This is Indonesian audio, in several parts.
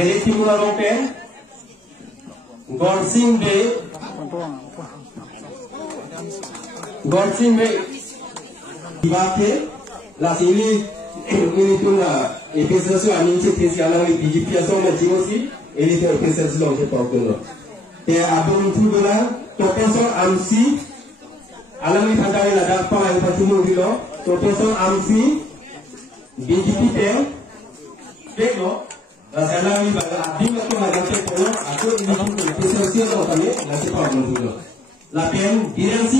Timur Roken, Gorsing Bay, Ibate, la sili ini tu la episode amin cipta sialang di BGP asal macam aussi, ini tu episode long je problem. Te abang tu dolar, tokoso amsi, alam ni padai la dapat yang bertemu dulu, tokoso amsi, BGP te, tengok. Rasalah ni bagai abim aku macam tu, aku ini tu episode sialang kami, nasi problem dulu. Lapian biransi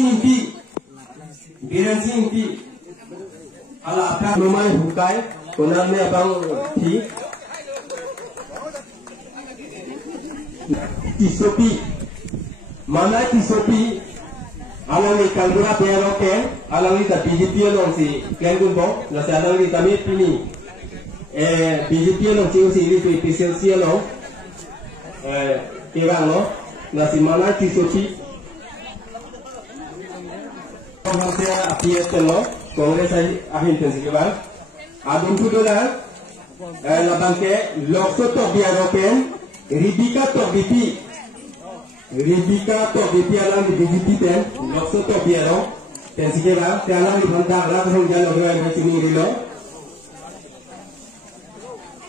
impi ala apa nomai hukai konan ni abang ti tisopi mana tisopi ala ni kalbura peroke ala ni ta BGP long si kelgun bo na sa ala ni kami pini BGP long si ini tu episode sialang kira no na si mana tisopi Saya apiat telo, Kongres ahin tensi kebar. Adun tu dolar, labang ke lokso to biaroken, Ribika to BP alam di BGP ten, lokso to biaro, tensi kebar. Tiada ni bantah lah pasang jalan orang yang cumi rilo.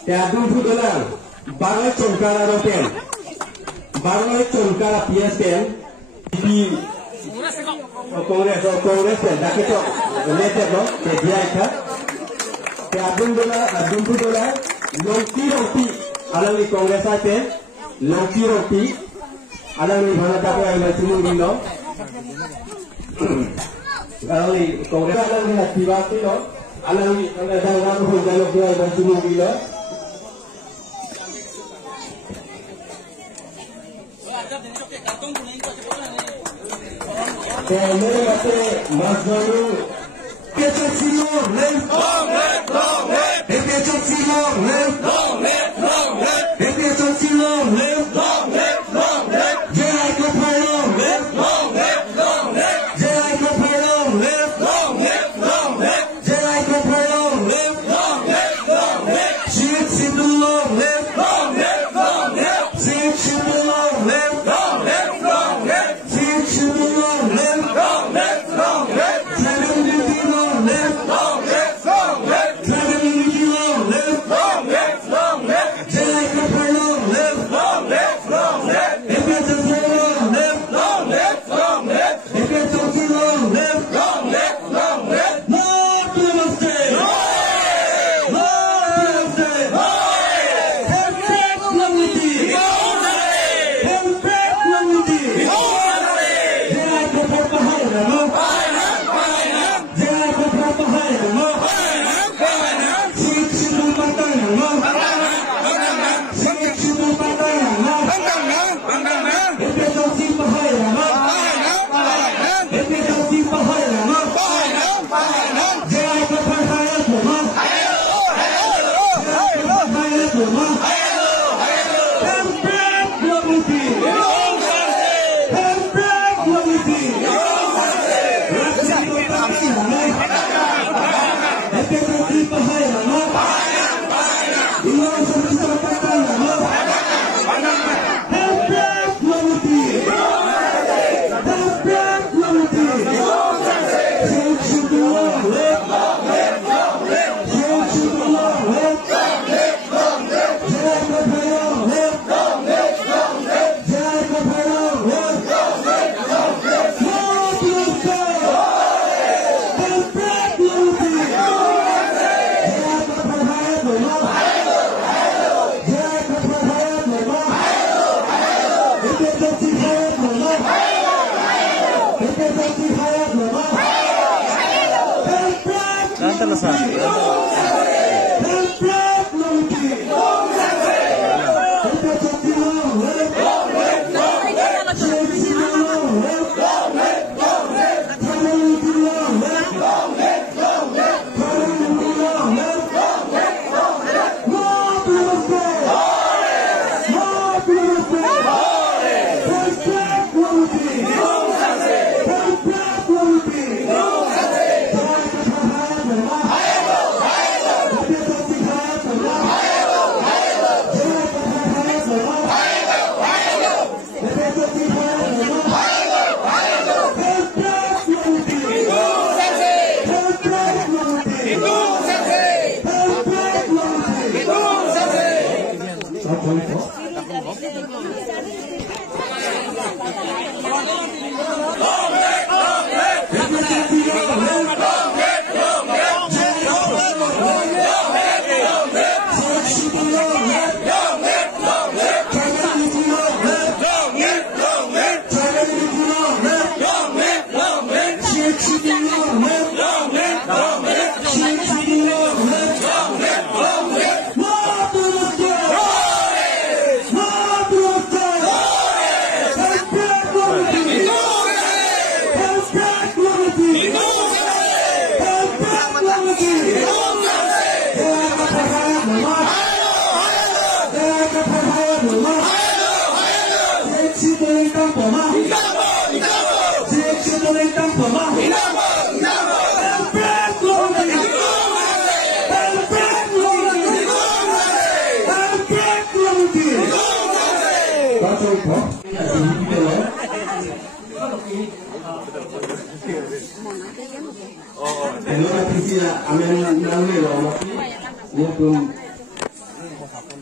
Adun tu dolar, bagai congkara roken, bagai congkara PSN, di Kongres dah kita letak no, dia itu. Abang tu dolar, longki roti, alam ni Kongres aja, longki roti, alam ni mana tak ada yang macam ni no. Alam ni Kongres alam ni aktifat no, alam ni anda jangan lupa jalan dia macam ni no. Meron kasi mas baru Kecil silong left long left Kecil silong left long left Kecil silong left long left Jai ko payong left long left Jai ko payong left long left Jai ko payong left long left Shit sidulong left long left Shit sidulong left long left Shit sidulong left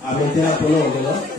Amen,